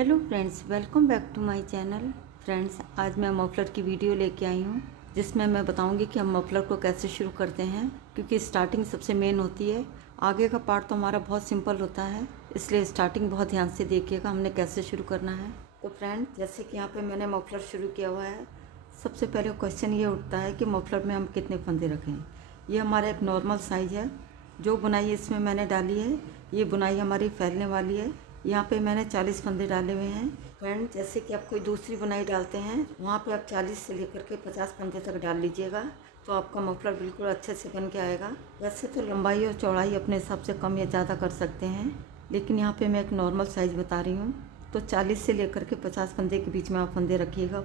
Hello friends, welcome back to my channel. Friends, आज मैं muffler की वीडियो लेके आई हूँ जिसमें मैं बताऊँगी कि हम मफलर को कैसे शुरू करते हैं, क्योंकि स्टार्टिंग सबसे मेन होती है। आगे का पार्ट तो हमारा बहुत सिंपल होता है, इसलिए स्टार्टिंग बहुत ध्यान से देखिएगा हमने कैसे शुरू करना है। तो फ्रेंड्स, जैसे कि यहाँ पे मैंने मफलर शुरू किया हुआ है, सबसे पहले क्वेश्चन ये उठता है कि मफलर में हम कितने फंदे रखें। ये हमारा एक नॉर्मल साइज़ है। जो बुनाई इसमें मैंने डाली है, ये बुनाई हमारी फैलने वाली है। यहाँ पे मैंने 40 फंदे डाले हुए हैं। फ्रेंड, जैसे कि आप कोई दूसरी बुनाई डालते हैं, वहाँ पे आप 40 से लेकर के 50 फंदे तक डाल लीजिएगा, तो आपका मफलर बिल्कुल अच्छे से बन के आएगा। वैसे तो लंबाई और चौड़ाई अपने हिसाब से कम या ज़्यादा कर सकते हैं, लेकिन यहाँ पे मैं एक नॉर्मल साइज़ बता रही हूँ। तो 40 से लेकर के 50 फंदे के बीच में आप फंदे रखिएगा।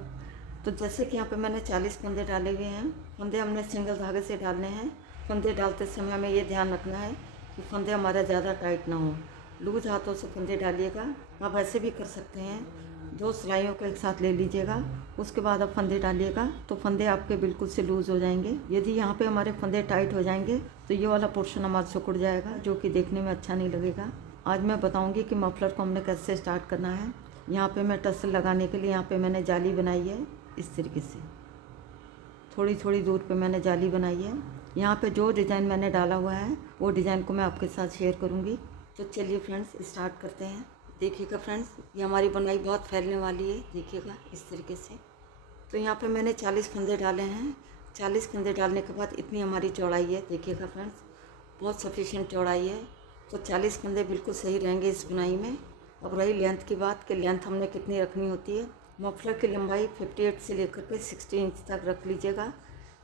तो जैसे कि यहाँ पे मैंने 40 फंदे डाले हुए हैं। फंदे हमने सिंगल धागे से डालने हैं। फंदे डालते समय हमें ये ध्यान रखना है कि फंदे हमारा ज़्यादा टाइट ना हो। लूज हाथों से फंदे डालिएगा। आप ऐसे भी कर सकते हैं, 2 सिलाइयों को एक साथ ले लीजिएगा, उसके बाद आप फंदे डालिएगा तो फंदे आपके बिल्कुल से लूज़ हो जाएंगे। यदि यहाँ पे हमारे फंदे टाइट हो जाएंगे तो ये वाला पोर्शन हमारा सिकुड़ जाएगा, जो कि देखने में अच्छा नहीं लगेगा। आज मैं बताऊँगी कि मफलर को हमने कैसे स्टार्ट करना है। यहाँ पर मैं टसल लगाने के लिए यहाँ पर मैंने जाली बनाई है। इस तरीके से थोड़ी थोड़ी दूर पे मैंने जाली बनाई है। यहाँ पे जो डिज़ाइन मैंने डाला हुआ है वो डिज़ाइन को मैं आपके साथ शेयर करूँगी। तो चलिए फ्रेंड्स, स्टार्ट करते हैं। देखिएगा फ्रेंड्स, ये हमारी बुनाई बहुत फैलने वाली है, देखिएगा इस तरीके से। तो यहाँ पे मैंने 40 फंदे डाले हैं। 40 फंदे डालने के बाद इतनी हमारी चौड़ाई है, देखिएगा फ्रेंड्स, बहुत सफिशिएंट चौड़ाई है। तो 40 फंदे बिल्कुल सही रहेंगे इस बुनाई में। अब रही लेंथ की बात कि लेंथ हमने कितनी रखनी होती है। मफलर की लंबाई 58 से लेकर के 60 इंच तक रख लीजिएगा,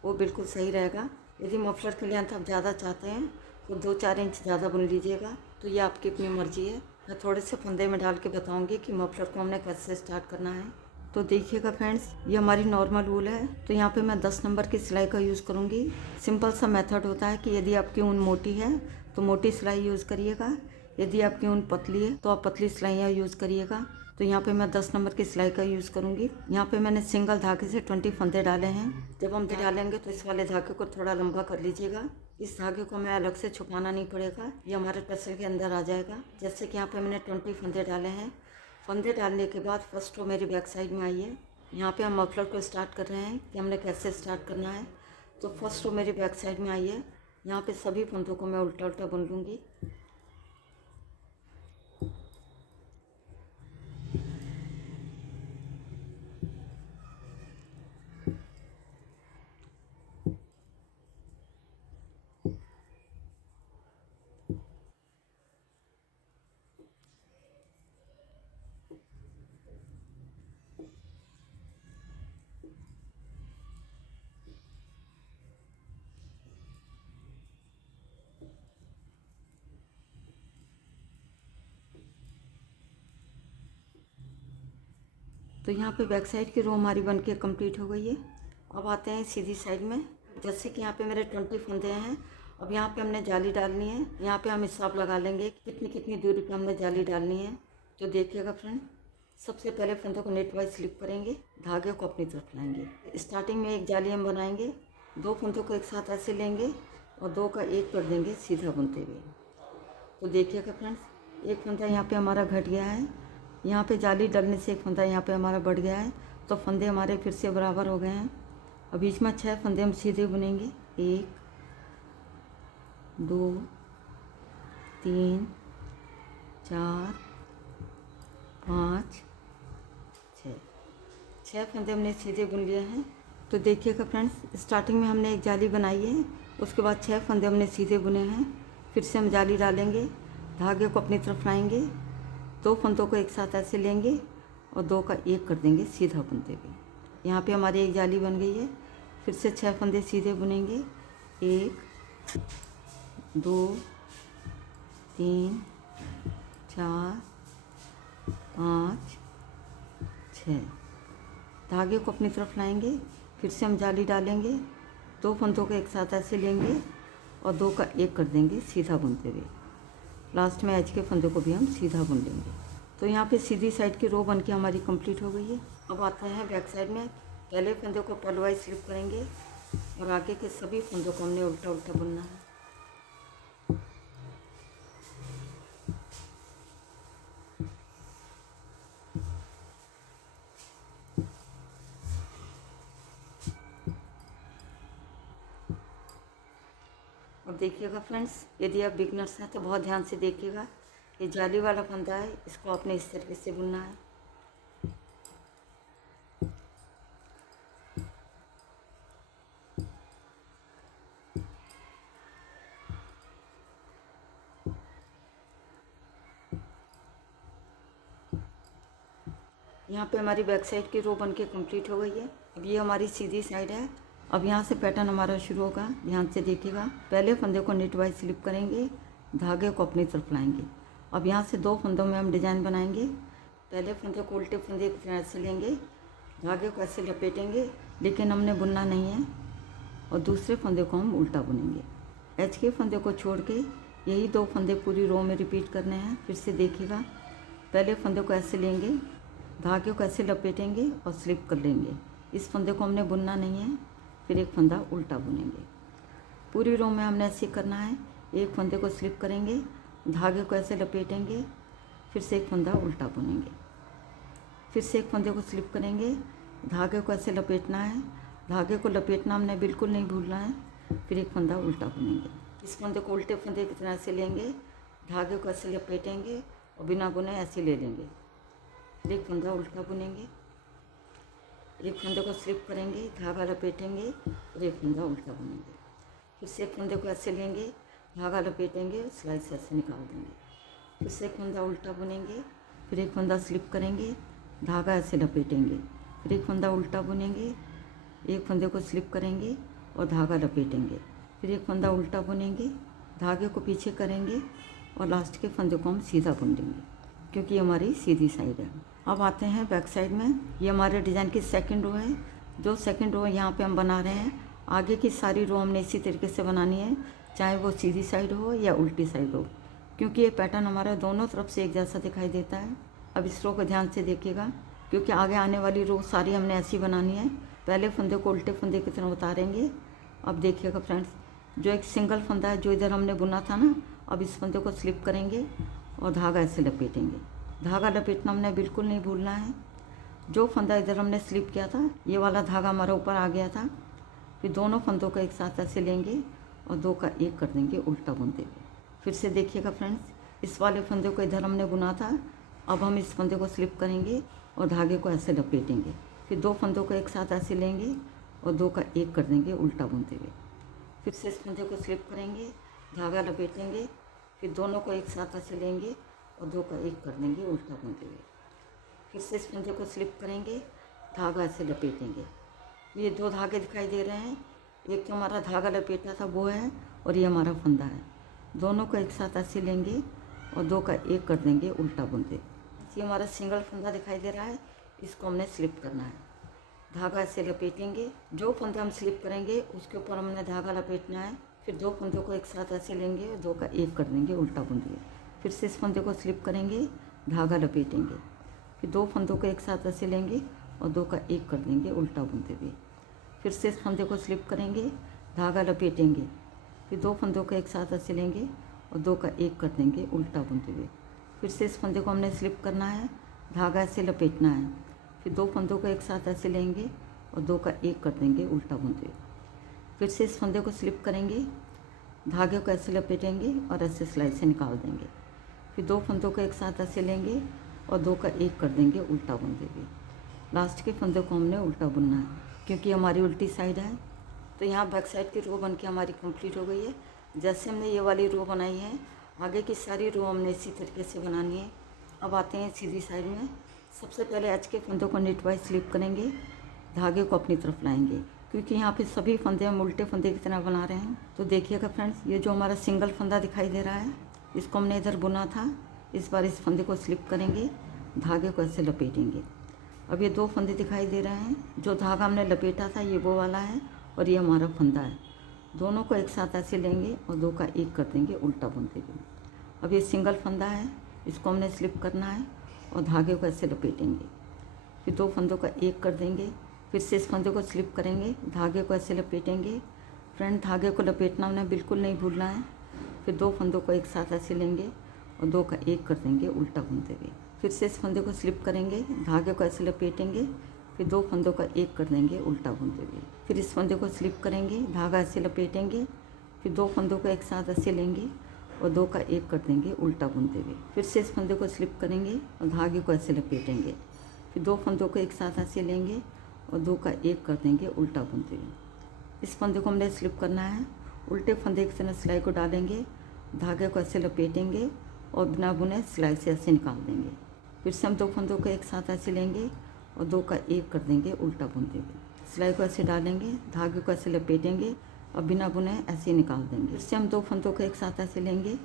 वो बिल्कुल सही रहेगा। यदि मफलर की लेंथ आप ज़्यादा चाहते हैं तो 2-4 इंच ज़्यादा बुन लीजिएगा, तो ये आपकी अपनी मर्ज़ी है। मैं थोड़े से फंदे में डाल के बताऊँगी कि मफलर को हमने कैसे स्टार्ट करना है। तो देखिएगा फ्रेंड्स, ये हमारी नॉर्मल वूल है। तो यहाँ पे मैं 10 नंबर की सिलाई का यूज़ करूँगी। सिंपल सा मेथड होता है कि यदि आपकी ऊन मोटी है तो मोटी सिलाई यूज़ करिएगा, यदि आपकी ऊन पतली है तो आप पतली सिलाइयाँ यूज़ करिएगा। तो यहाँ पे मैं 10 नंबर की सिलाई का यूज़ करूँगी। यहाँ पे मैंने सिंगल धागे से 20 फंदे डाले हैं। जब हम डालेंगे तो इस वाले धागे को थोड़ा लंबा कर लीजिएगा। इस धागे को हमें अलग से छुपाना नहीं पड़ेगा, ये हमारे टसल के अंदर आ जाएगा। जैसे कि यहाँ पे मैंने 20 फंदे डाले हैं। फंदे डालने के बाद फर्स्ट रो मेरी बैक साइड में आई है। यहाँ पे हम मफलर को स्टार्ट कर रहे हैं कि हमने कैसे स्टार्ट करना है। तो फर्स्ट रो मेरी बैक साइड में आई है। यहाँ पे सभी फंदों को मैं उल्टा उल्टा बुन लूँगी। तो यहाँ पे बैक साइड की रो हमारी बन के कम्प्लीट हो गई है। अब आते हैं सीधी साइड में। जैसे कि यहाँ पे मेरे 20 फंदे हैं। अब यहाँ पे हमने जाली डालनी है। यहाँ पे हम हिसाब लगा लेंगे कितनी कितनी दूरी पे हमने जाली डालनी है। तो देखिएगा फ्रेंड, सबसे पहले फंदों को नेट वाइज स्लिप करेंगे, धागे को अपनी तरफ लाएंगे। स्टार्टिंग में एक जाली हम बनाएंगे, 2 फंदों को एक साथ ऐसे लेंगे और 2 का 1 कर देंगे सीधा बुनते हुए। तो देखिएगा फ्रेंड्स, एक फंदा यहाँ पे हमारा घट गया है। यहाँ पे जाली डालने से एक फंदा यहाँ पे हमारा बढ़ गया है। तो फंदे हमारे फिर से बराबर हो गए हैं। अब बीच में 6 फंदे हम सीधे बुनेंगे। 1 2 3 4 5 6 फंदे हमने सीधे बुन लिए हैं। तो देखिएगा फ्रेंड्स, स्टार्टिंग में हमने एक जाली बनाई है, उसके बाद 6 फंदे हमने सीधे बुने हैं। फिर से हम जाली डालेंगे, धागे को अपनी तरफ लाएंगे, 2 फंदों को एक साथ ऐसे लेंगे और 2 का 1 कर देंगे सीधा बुनते हुए। यहाँ पे हमारी एक जाली बन गई है। फिर से 6 फंदे सीधे बुनेंगे। 1 2 3 4 5 6। धागे को अपनी तरफ लाएंगे, फिर से हम जाली डालेंगे, 2 फंदों को एक साथ ऐसे लेंगे और 2 का 1 कर देंगे सीधा बुनते हुए। लास्ट में एज के फंदे को भी हम सीधा बुन लेंगे। तो यहाँ पे सीधी साइड की रो बन के हमारी कंप्लीट हो गई है। अब आते हैं बैक साइड में। पहले फंदे को पलवाइज स्लिप करेंगे और आगे के सभी फंदों को हमने उल्टा उल्टा बुनना है। देखिएगा फ्रेंड्स, यदि आप बिगनर्स हैं तो बहुत ध्यान से देखिएगा। ये जाली वाला फंदा है, इसको आपने इस तरीके से बुनना है। यहाँ पे हमारी बैक साइड की रो बन के कम्प्लीट हो गई है। अब ये हमारी सीधी साइड है। अब यहाँ से पैटर्न हमारा शुरू होगा, ध्यान से देखिएगा। पहले फंदे को निट वाइज स्लिप करेंगे, धागे को अपनी तरफ लाएंगे। अब यहाँ से 2 फंदों में हम डिजाइन बनाएंगे। पहले फंदे को उल्टे फंदे की तरह से लेंगे, धागे को ऐसे लपेटेंगे, लेकिन हमने बुनना नहीं है। और दूसरे फंदे को हम उल्टा बुनेंगे। एच के फंदे को छोड़ के यही 2 फंदे पूरी रो में रिपीट करने हैं। फिर से देखिएगा, पहले फंदे को ऐसे लेंगे, धागे को ऐसे लपेटेंगे और स्लिप कर लेंगे। इस फंदे को हमने बुनना नहीं है। फिर एक फंदा उल्टा बुनेंगे। पूरी रो में हमने ऐसे करना है। एक फंदे को स्लिप करेंगे, धागे को ऐसे लपेटेंगे, फिर से एक फंदा उल्टा बुनेंगे। फिर से एक फंदे को स्लिप करेंगे, धागे को ऐसे लपेटना है, धागे को लपेटना हमने बिल्कुल नहीं भूलना है। फिर एक फंदा उल्टा बुनेंगे। इस फंदे को उल्टे फंदे की तरह से लेंगे, धागे को ऐसे लपेटेंगे और बिना बुने ऐसे ले लेंगे। फिर एक फंदा उल्टा बुनेंगे, एक फंदे को स्लिप करेंगे, धागा लपेटेंगे और एक फंदा उल्टा बुनेंगे। फिर से एक फंदे को ऐसे लेंगे, धागा लपेटेंगे, सिलाई से ऐसे निकाल देंगे। फिर से एक फंदा उल्टा बुनेंगे, फिर एक फंदा स्लिप करेंगे, धागा ऐसे लपेटेंगे, फिर एक फंदा उल्टा बुनेंगे, एक फंदे को स्लिप करेंगे और धागा लपेटेंगे, फिर एक फंदा उल्टा बुनेंगे, धागे को पीछे करेंगे और लास्ट के फंदे को हम सीधा बुन लेंगे, क्योंकि हमारी सीधी साइड है। अब आते हैं बैक साइड में। ये हमारे डिज़ाइन की सेकंड रो है। जो सेकंड रो यहाँ पे हम बना रहे हैं, आगे की सारी रो हमने इसी तरीके से बनानी है, चाहे वो सीधी साइड हो या उल्टी साइड हो, क्योंकि ये पैटर्न हमारा दोनों तरफ से एक जैसा दिखाई देता है। अब इस रो को ध्यान से देखिएगा, क्योंकि आगे आने वाली रो सारी हमने ऐसी बनानी है। पहले फंदे को उल्टे फंदे की तरह उतारेंगे। अब देखिएगा फ्रेंड्स, जो एक सिंगल फंदा है जो इधर हमने बुना था ना, अब इस फंदे को स्लिप करेंगे और धागा ऐसे लपेटेंगे। धागा लपेटना हमने बिल्कुल नहीं भूलना है। जो फंदा इधर हमने स्लिप किया था, ये वाला धागा हमारा ऊपर आ गया था। फिर दोनों फंदों को एक साथ ऐसे लेंगे और 2 का 1 कर देंगे उल्टा बुनते हुए। फिर से देखिएगा फ्रेंड्स, इस वाले फंदे को इधर हमने बुना था, अब हम इस फंदे को स्लिप करेंगे और धागे को ऐसे लपेटेंगे। फिर 2 फंदों को एक साथ ऐसे लेंगे और 2 का 1 कर देंगे उल्टा बुनते हुए। फिर से इस फंदे को स्लिप करेंगे, धागा लपेटेंगे, फिर दोनों को एक साथ ऐसे लेंगे और 2 का 1 कर देंगे उल्टा बुनते हुए। फिर से इस फंदे को स्लिप करेंगे, धागा ऐसे लपेटेंगे। ये 2 धागे दिखाई दे रहे हैं, एक तो हमारा धागा लपेटा था वो है, और ये हमारा फंदा है। दोनों को एक साथ ऐसे लेंगे और 2 का 1 कर देंगे उल्टा बुनते। ये हमारा सिंगल फंदा दिखाई दे रहा है, इसको हमने स्लिप करना है। धागा ऐसे लपेटेंगे, जो फंदा हम स्लिप करेंगे उसके ऊपर हमने धागा लपेटना है। फिर 2 फंदों को एक साथ ऐसे लेंगे और 2 का 1 कर देंगे उल्टा बुनते। फिर से इस फंदे को स्लिप करेंगे, धागा लपेटेंगे, फिर 2 फंदों को एक साथ ऐसे लेंगे और 2 का 1 कर देंगे उल्टा बुनते हुए। फिर से इस फंदे को स्लिप करेंगे, धागा लपेटेंगे, फिर 2 फंदों को एक साथ ऐसे लेंगे और 2 का 1 कर देंगे उल्टा बुनते हुए। फिर से इस फंदे को हमने स्लिप करना है, धागा ऐसे लपेटना है, फिर 2 फंदों को एक साथ ऐसे लेंगे और 2 का 1 कर देंगे उल्टा बुनते हुए। फिर से इस फंदे को स्लिप करेंगे, धागे को ऐसे लपेटेंगे और ऐसे सिलाई से निकाल देंगे। फिर 2 फंदों को एक साथ ऐसे लेंगे और 2 का 1 कर देंगे उल्टा बुनते हुए। लास्ट के फंदे को हमने उल्टा बुनना है, क्योंकि हमारी उल्टी साइड है। तो यहाँ बैक साइड की रो बन के हमारी कंप्लीट हो गई है। जैसे हमने ये वाली रो बनाई है, आगे की सारी रो हमने इसी तरीके से बनानी है। अब आते हैं सीधी साइड में। सबसे पहले एच के फंदों को निट वाइज स्लिप करेंगे, धागे को अपनी तरफ लाएंगे, क्योंकि यहाँ पे सभी फंदे हम उल्टे फंदे की तरह बना रहे हैं। तो देखिएगा फ्रेंड्स, ये जो हमारा सिंगल फंदा दिखाई दे रहा है, इसको हमने इधर बुना था। इस बार इस फंदे को स्लिप करेंगे, धागे को ऐसे लपेटेंगे। अब ये 2 फंदे दिखाई दे रहे हैं, जो धागा हमने लपेटा था ये वो वाला है और ये हमारा फंदा है। दोनों को एक साथ ऐसे लेंगे और 2 का 1 कर देंगे उल्टा बुनते हुए। अब ये सिंगल फंदा है, इसको हमने स्लिप करना है और धागे को ऐसे लपेटेंगे, फिर 2 फंदों का 1 कर देंगे। फिर से इस फंदे को स्लिप करेंगे, धागे को ऐसे लपेटेंगे। फ्रंट धागे को लपेटना हमने बिल्कुल नहीं भूलना है। फिर 2 फंदों को एक साथ ऐसे लेंगे और 2 का 1 कर देंगे उल्टा बुनते हुए। फिर से इस फंदे को स्लिप करेंगे, धागे को ऐसे लपेटेंगे, फिर 2 फंदों का 1 कर देंगे उल्टा बुनते हुए। फिर इस फंदे को स्लिप करेंगे, धागा ऐसे लपेटेंगे, फिर 2 फंदों को एक साथ ऐसे लेंगे और 2 का 1 कर देंगे उल्टा बुनते हुए। फिर से इस फंदे को स्लिप करेंगे और धागे को ऐसे लपेटेंगे। फिर 2 फंदों को एक साथ ऐसे लेंगे और 2 का 1 कर देंगे उल्टा बुनते हुए। इस फंदे को हमने स्लिप करना है। उल्टे फंदे की तरह सिलाई को डालेंगे, धागे को ऐसे लपेटेंगे और बिना बुने सिलाई से ऐसे निकाल देंगे। फिर से हम 2 फंदों को एक साथ ऐसे लेंगे और 2 का 1 कर देंगे उल्टा बुनते हुए। सिलाई को ऐसे डालेंगे, धागे को ऐसे लपेटेंगे और बिना बुने ऐसे निकाल देंगे। फिर से हम 2 फंदों को एक साथ ऐसे लेंगे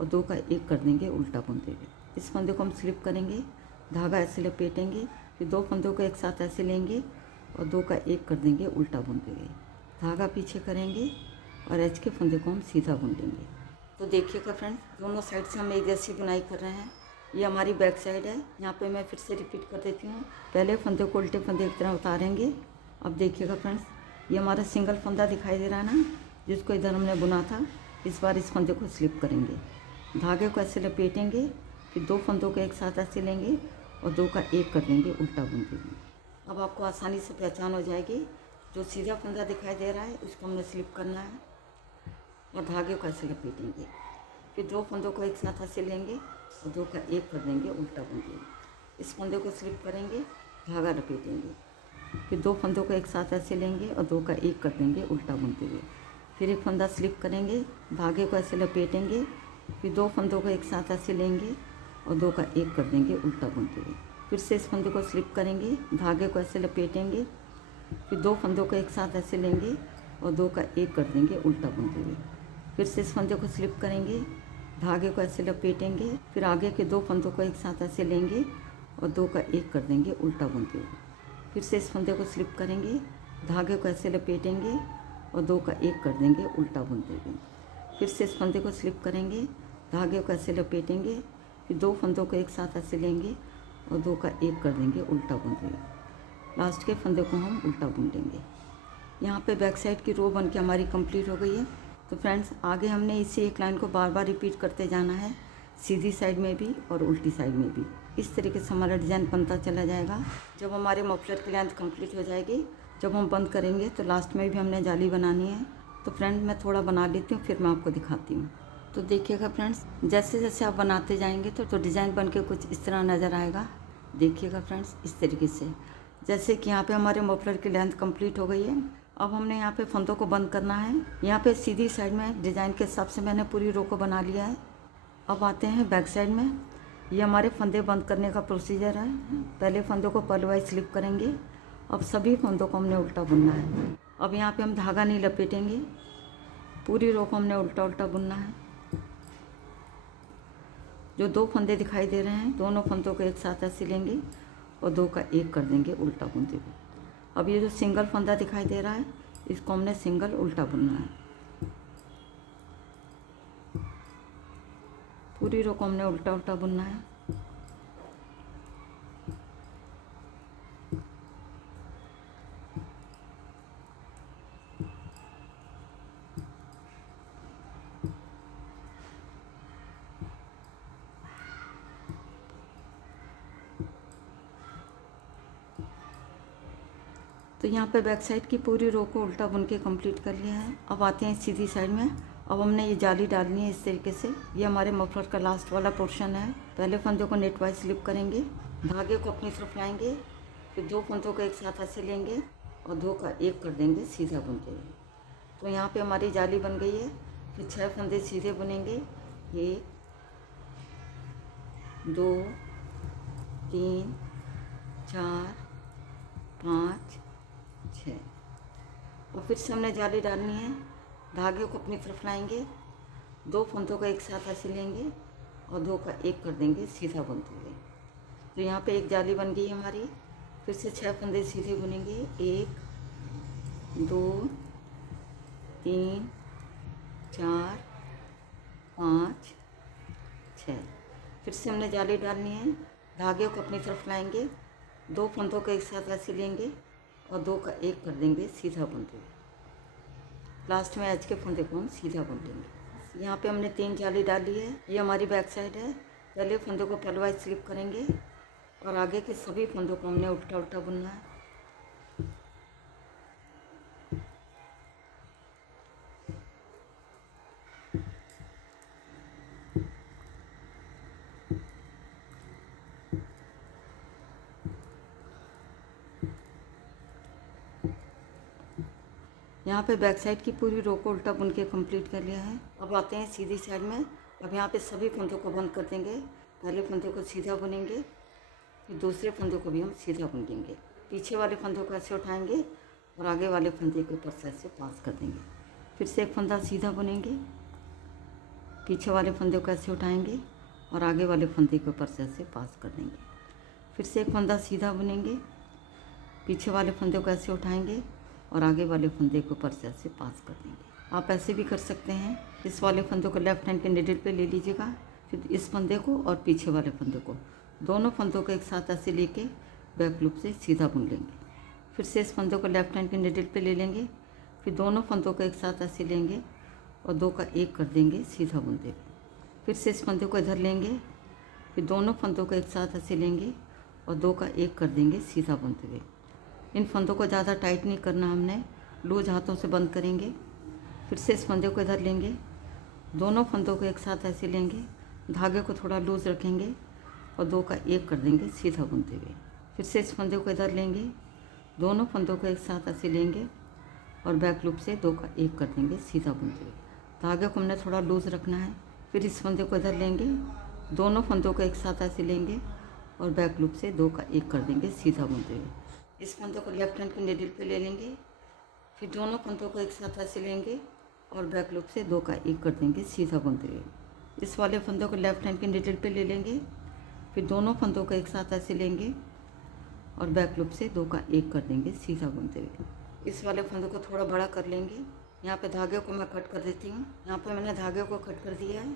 और 2 का 1 कर देंगे उल्टा बुनते हुए। इस फंदे को हम स्लिप करेंगे, धागा ऐसे लपेटेंगे, फिर 2 फंदों को एक साथ ऐसे लेंगे और 2 का 1 कर देंगे उल्टा बुनते हुए। धागा पीछे करेंगे और एज के फंदे को हम सीधा बुन लेंगे। तो देखिएगा फ्रेंड्स, दोनों साइड से हम एक जैसी बुनाई कर रहे हैं। ये हमारी बैक साइड है। यहाँ पे मैं फिर से रिपीट कर देती हूँ। पहले फंदे को उल्टे फंदे की तरह उतारेंगे। अब देखिएगा फ्रेंड्स, ये हमारा सिंगल फंदा दिखाई दे रहा है ना, जिसको इधर हमने बुना था। इस बार इस फंदे को स्लिप करेंगे, धागे को ऐसे लपेटेंगे, फिर 2 फंदों को एक साथ ऐसे लेंगे और 2 का 1 कर देंगे उल्टा बुनते हुए। अब आपको आसानी से पहचान हो जाएगी। जो सीधा फंदा दिखाई दे रहा है उसको हमने स्लिप करना है और धागे को ऐसे लपेटेंगे। फिर 2 फंदों को एक साथ ऐसे लेंगे और 2 का 1 कर देंगे उल्टा बुनते हुए। इस फंदे को स्लिप करेंगे, धागा लपेटेंगे, फिर 2 फंदों को एक साथ ऐसे लेंगे और 2 का 1 कर देंगे उल्टा बुनते हुए। फिर एक फंदा स्लिप करेंगे, धागे को ऐसे लपेटेंगे, फिर 2 फंदों को एक साथ ऐसे लेंगे और 2 का 1 कर देंगे उल्टा बुनते हुए। फिर से इस फंदे को स्लिप करेंगे, धागे को ऐसे लपेटेंगे, फिर 2 फंदों को एक साथ ऐसे लेंगे और 2 का 1 कर देंगे उल्टा बुनते हुए। फिर से इस फंदे को स्लिप करेंगे, धागे को ऐसे लपेटेंगे, फिर आगे के 2 फंदों को एक साथ ऐसे लेंगे और 2 का 1 कर देंगे उल्टा बुनते हुए। फिर से इस फंदे को स्लिप करेंगे, धागे को ऐसे लपेटेंगे और 2 का 1 कर देंगे उल्टा बुनते हुए। फिर से इस फंदे को स्लिप करेंगे, धागे को ऐसे लपेटेंगे, फिर 2 फंदों को एक साथ ऐसे लेंगे और 2 का 1 कर देंगे उल्टा बुनते हुए। लास्ट के फंदे को हम उल्टा बुन लेंगे। यहाँ पे बैक साइड की रो बन के हमारी कंप्लीट हो गई है। तो फ्रेंड्स, आगे हमने इसी एक लाइन को बार बार रिपीट करते जाना है, सीधी साइड में भी और उल्टी साइड में भी। इस तरीके से हमारा डिज़ाइन बनता चला जाएगा। जब हमारे मफलर की लेंथ कंप्लीट हो जाएगी, जब हम बंद करेंगे तो लास्ट में भी हमने जाली बनानी है। तो फ्रेंड, मैं थोड़ा बना लेती हूँ, फिर मैं आपको दिखाती हूँ। तो देखिएगा फ्रेंड्स, जैसे जैसे आप बनाते जाएंगे तो डिज़ाइन बन के कुछ इस तरह नज़र आएगा। देखिएगा फ्रेंड्स, इस तरीके से, जैसे कि यहाँ पे हमारे मफलर की लेंथ कंप्लीट हो गई है। अब हमने यहाँ पे फंदों को बंद करना है। यहाँ पे सीधी साइड में डिज़ाइन के हिसाब से मैंने पूरी रो को बना लिया है। अब आते हैं बैक साइड में। ये हमारे फंदे बंद करने का प्रोसीजर है। पहले फंदों को पर्ल वाइज स्लिप करेंगे। अब सभी फंदों को हमने उल्टा बुनना है। अब यहाँ पे हम धागा नहीं लपेटेंगे, पूरी रो को हमने उल्टा उल्टा बुनना है। जो 2 फंदे दिखाई दे रहे हैं, दोनों फंदों को एक साथ ऐसे लेंगे और 2 का 1 कर देंगे उल्टा बुनते हुए। अब ये जो सिंगल फंदा दिखाई दे रहा है, इसको हमने सिंगल उल्टा बुनना है। पूरी रो को हमने उल्टा उल्टा बुनना है। तो यहाँ पे बैक साइड की पूरी रो को उल्टा बुन के कम्प्लीट कर लिया है। अब आते हैं सीधी साइड में। अब हमने ये जाली डालनी है इस तरीके से। ये हमारे मफलर का लास्ट वाला पोर्शन है। पहले फंदे को नेट वाइज स्लिप करेंगे, धागे को अपनी तरफ लाएंगे, फिर 2 फंदों को एक साथ ऐसे लेंगे और 2 का 1 कर देंगे सीधा बुनते हुए। तो यहाँ पे हमारी जाली बन गई है। फिर 6 फंदे सीधे बुनेंगे, 1 2 3 4 5 6। और फिर से हमने जाली डालनी है। धागे को अपनी तरफ लाएंगे, 2 फंदों को एक साथ ऐसे लेंगे और 2 का 1 कर देंगे सीधा बुनते हुए। तो यहाँ पे एक जाली बन गई हमारी। फिर से 6 फंदे सीधे बुनेंगे, 1 2 3 4 5 6। फिर से हमने जाली डालनी है। धागे को अपनी तरफ लाएंगे, 2 फंदों को एक साथ ऐसे लेंगे और 2 का 1 कर देंगे सीधा बुनते हुए। लास्ट में एज के फंदे को हम सीधा बुन लेंगे। यहाँ पे हमने 3 जाली डाली है। ये हमारी बैक साइड है। पहले फंदे को पर्ल वाइज स्लिप करेंगे और आगे के सभी फंदों को हमने उल्टा उल्टा बुनना है। यहाँ पे बैक साइड की पूरी रो को उल्टा बुन के कंप्लीट कर लिया है। अब आते हैं सीधी साइड में। अब यहाँ पे सभी फंदों को बंद कर देंगे। पहले फंदे को सीधा बुनेंगे, फिर दूसरे फंदों को भी हम सीधा बुन देंगे। पीछे वाले फंदों को ऐसे उठाएंगे और आगे वाले फंदे के ऊपर से ऐसे पास कर देंगे। फिर से एक फंदा सीधा बुनेंगे, पीछे वाले फंदे को ऐसे उठाएंगे और आगे वाले फंदे के ऊपर से ऐसे पास कर देंगे। फिर से एक फंदा सीधा बुनेंगे, पीछे वाले फंदे को ऐसे उठाएंगे और आगे वाले फंदे के ऊपर से ऐसे पास कर देंगे। आप ऐसे भी कर सकते हैं। इस वाले फंदे को लेफ्ट हैंड के निडल पे ले लीजिएगा, फिर इस फंदे को और पीछे वाले फंदे को, दोनों फंदों को एक साथ ऐसे लेके बैक लूप से सीधा बुन लेंगे। फिर से इस फंदे को लेफ्ट हैंड के निडल पे ले लेंगे, फिर दोनों फंदों को एक साथ ऐसे लेंगे और दो का एक कर देंगे सीधा बुनते हुए। फिर से इस फंदे को इधर लेंगे, फिर दोनों फंदों को एक साथ ऐसे लेंगे और दो का एक कर देंगे सीधा बुनते हुए। इन फंदों को ज़्यादा टाइट नहीं करना, हमने लूज हाथों से बंद करेंगे। फिर से इस फंदे को इधर लेंगे, दोनों फंदों को एक साथ ऐसे लेंगे, धागे को थोड़ा लूज रखेंगे और दो का एक कर देंगे सीधा बुनते हुए। फिर से इस फंदे को इधर लेंगे, दोनों फंदों को एक साथ ऐसे लेंगे और बैक लूप से दो का एक कर देंगे सीधा बुनते हुए। धागे को हमने थोड़ा लूज रखना है। फिर इस फंदे को इधर लेंगे, दोनों फंदों को एक साथ ऐसे लेंगे और बैक लूप से दो का एक कर देंगे सीधा बुनते हुए। इस फंदे को लेफ्ट हैंड के निडल पे ले लेंगे, फिर दोनों फंदों को एक साथ ऐसे लेंगे और बैक लूप से दो का एक कर देंगे सीधा बुनते हुए। इस वाले फंदे को लेफ्ट हैंड के निडल पे ले लेंगे, फिर दोनों फंदों को एक साथ ऐसे लेंगे और बैक लूप से दो का एक कर देंगे सीधा बुनते हुए। इस वाले फंदे को थोड़ा बड़ा कर लेंगे। यहाँ पे धागे को मैं कट कर देती हूँ। यहाँ पे मैंने धागे को कट कर दिया है।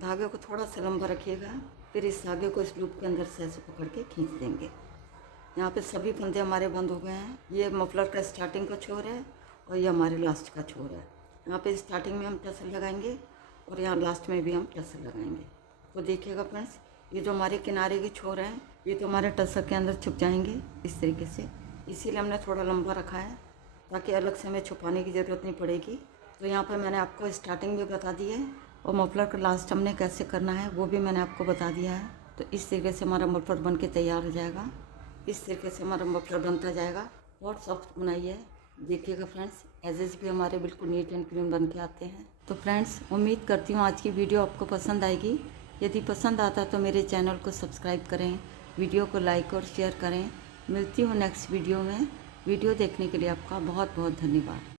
धागे को थोड़ा सा लंबा रखिएगा, फिर इस धागे को इस लूप के अंदर से ऐसे पकड़ के खींच देंगे। यहाँ पे सभी फंदे हमारे बंद हो गए हैं। ये मफलर का स्टार्टिंग का छोर है और ये हमारे लास्ट का छोर है। यहाँ पे स्टार्टिंग में हम टसल लगाएंगे और यहाँ लास्ट में भी हम टसल लगाएंगे। तो देखिएगा फ्रेंड्स, ये जो हमारे किनारे के छोर हैं ये तो हमारे टसल के अंदर छुप जाएंगे इस तरीके से। इसीलिए हमने थोड़ा लंबा रखा है ताकि अलग से हमें छुपाने की ज़रूरत नहीं पड़ेगी। तो यहाँ पर मैंने आपको स्टार्टिंग भी बता दी है और मफलर का लास्ट हमने कैसे करना है वो भी मैंने आपको बता दिया है। तो इस तरीके से हमारा मफलर बन के तैयार हो जाएगा। इस तरीके से हमारा मफलर बनता जाएगा। बहुत सॉफ्ट बनाई है, देखिएगा फ्रेंड्स। एजेस भी हमारे बिल्कुल नीट एंड क्लीन बन के आते हैं। तो फ्रेंड्स, उम्मीद करती हूँ आज की वीडियो आपको पसंद आएगी। यदि पसंद आता तो मेरे चैनल को सब्सक्राइब करें, वीडियो को लाइक और शेयर करें। मिलती हूँ नेक्स्ट वीडियो में। वीडियो देखने के लिए आपका बहुत बहुत धन्यवाद।